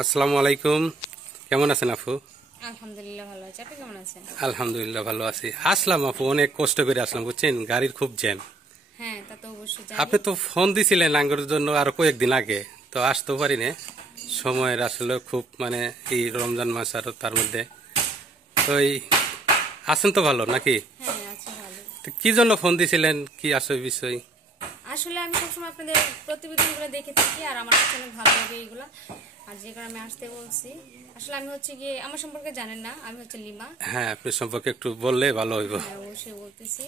আসসালামু আলাইকুম। কেমন আছেন আপু? আলহামদুলিল্লাহ ভালো আছি। আপনি কেমন আছেন? আলহামদুলিল্লাহ ভালো আছি। আসলাম আপু, অনেক কষ্ট করে আসলাম, বুঝছেন, গাড়ির খুব জ্যাম। হ্যাঁ, তা তো অবশ্যই আপনি জানি। তো ফোন দিছিলেন আঙ্গুর জন্য আরো কয়েকদিন আগে, তো আসতেও পারি না। সময়ের আসলে খুব এই রমজান মাস আর তার মধ্যে তো আছেন তো ভালো নাকি? হ্যাঁ, আছি ভালো। তো কি জন্য ফোন দিছিলেন, কি আসলে বিষয়? আসলে আমি সবসময় আপনাদের প্রতিবেদনগুলো দেখে থাকি আর আমার কাছে অনেক ভালো লাগে এইগুলা। আর যে কারণে আমি আসতে বলছি। আসলে আমি হচ্ছে গিয়ে আমার সম্পর্কে জানেন না, আমি হচ্ছে লিমা। হ্যাঁ, আপনি সম্পর্কে একটু বললে ভালো হইব। হ্যাঁ, অবশ্যই বলতেছি।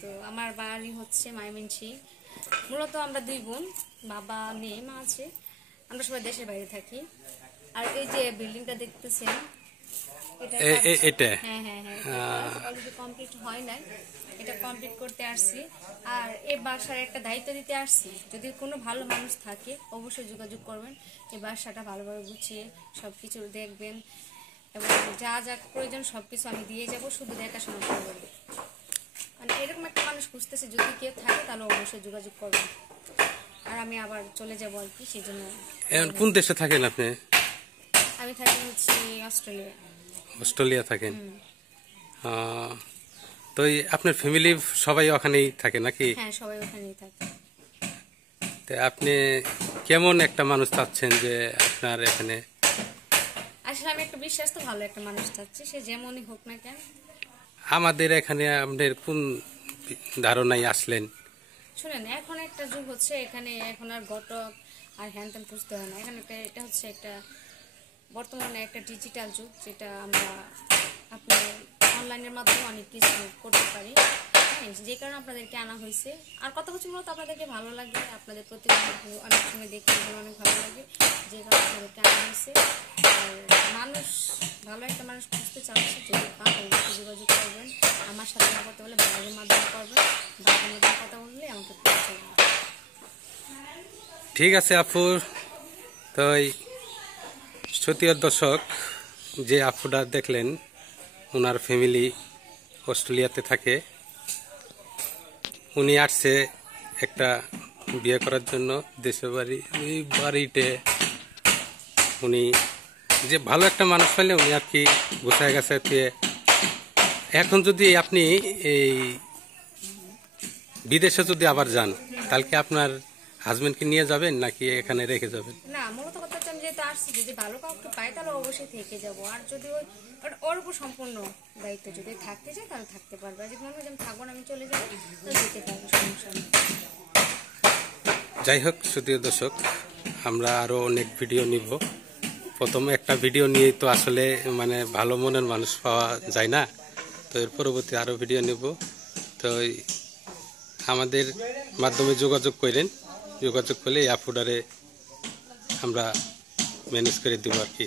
তো আমার বাড়ি হচ্ছে মাইমিনসিং। মূলত আমরা দুই বোন, বাবা নেই, মা আছে। আমরা সবাই দেশের বাইরে থাকি। আর এই যে বিল্ডিংটা দেখতেছেন, এটা এটা হ্যাঁ হ্যাঁ হ্যাঁ, অলরেডি কমপ্লিট হয় নাই। এটা কমপ্লিট করতে আসছি। আর এই বাসার একটা দায়িত্ব দিতে আসছি। যদি কোনো ভালো মানুষ থাকে অবশ্যই যোগাযোগ করবেন। এই বাসাটা ভালোভাবে গুছিয়ে সবকিছু দেখবেন এবং যা যা প্রয়োজন সবকিছু আমি দিয়ে যাব, শুধু দেখাশোনা করবেন। এরকম একটা মানুষ খুঁজতেছে, যদি কেউ থাকে তাহলে অবশ্যই যোগাযোগ করবেন। আর আমি আবার চলে যাবো আর কি, সেই জন্য। এখন কোন দেশে থাকেন আপনি? আমি থাকি হচ্ছে অস্ট্রেলিয়া। অস্ট্রেলিয়া থাকেন? তো আপনার ফ্যামিলি সবাই ওখানেই থাকে নাকি? হ্যাঁ, সবাই ওখানেই থাকে। তো আপনি কেমন একটা মানুষ চাচ্ছেন যে আপনার এখানে? আসলে আমি একটা বিশ্বাস তো ভালো একটা মানুষ চাচ্ছি, সে যেমনই হোক না কেন। আমাদের এখানে আপনার কোন ধারণায় আসলেন? শুনেন, এখন একটা যুগ হচ্ছে, এখানে এখন আর ঘটক আর হ্যান ত্যান খুঁজতে হয় না। এখানে এটা হচ্ছে একটা বর্তমানে একটা ডিজিটাল যুগ, যেটা আমরা আপনার অনলাইনের মাধ্যমে অনেক কিছু করতে পারি। হ্যাঁ, যে কারণে আপনাদেরকে আনা হয়েছে। আর কথা হচ্ছে মূলত আপনাদেরকে ভালো লাগে, আপনাদের প্রতিদিন অনেক সময় দেখে এগুলো অনেক ভালো লাগে, যে কারণে আপনাদেরকে আনা হয়েছে। আর মানুষ, ভালো একটা মানুষ খুঁজতে চাচ্ছে, যদি পান অবশ্যই যোগাযোগ করবেন। আমার সাথে না করতে বলে বাইরের মাধ্যমে করবেন, বাইরের মাধ্যমে কথা বললে আমাকে পৌঁছে দেবেন। ঠিক আছে আপু। তো সতীয় দর্শক, যে আপুটা দেখলেন ওনার ফ্যামিলি অস্ট্রেলিয়াতে থাকে। উনি আসছে একটা বিয়ে করার জন্য দেশের বাড়ি। ওই বাড়িতে উনি যে ভালো একটা মানুষ পাইলে উনি আর কি গোছায় গেছে। এখন যদি আপনি এই বিদেশে যদি আবার যান, তাহলে কি আপনার হাজবেন্ডকে নিয়ে যাবেন নাকি এখানে রেখে যাবেন? না, মূলত কথা হচ্ছে আমি যেহেতু আসছি, যদি ভালো কাউকে পাই তাহলে অবশ্যই থেকে যাব। আর যদি ওর উপর সম্পূর্ণ দায়িত্ব, যদি থাকতে চাই তাহলে থাকতে পারবে। আর যদি মনে হয় যে আমি থাকবো না, আমি চলে যাবো, তাহলে যেতে পারবো, সমস্যা নেই। যাই হোক সুপ্রিয় দর্শক, আমরা আরো অনেক ভিডিও নিব। প্রথমে একটা ভিডিও নিয়ে তো আসলে ভালো মনের মানুষ পাওয়া যায় না। তো এর পরবর্তী আরো ভিডিও নিব। তো আমাদের মাধ্যমে যোগাযোগ করেন। যোগাযোগ করলে এই আপুডারে আমরা ম্যানেজ করে দেবো আর কি।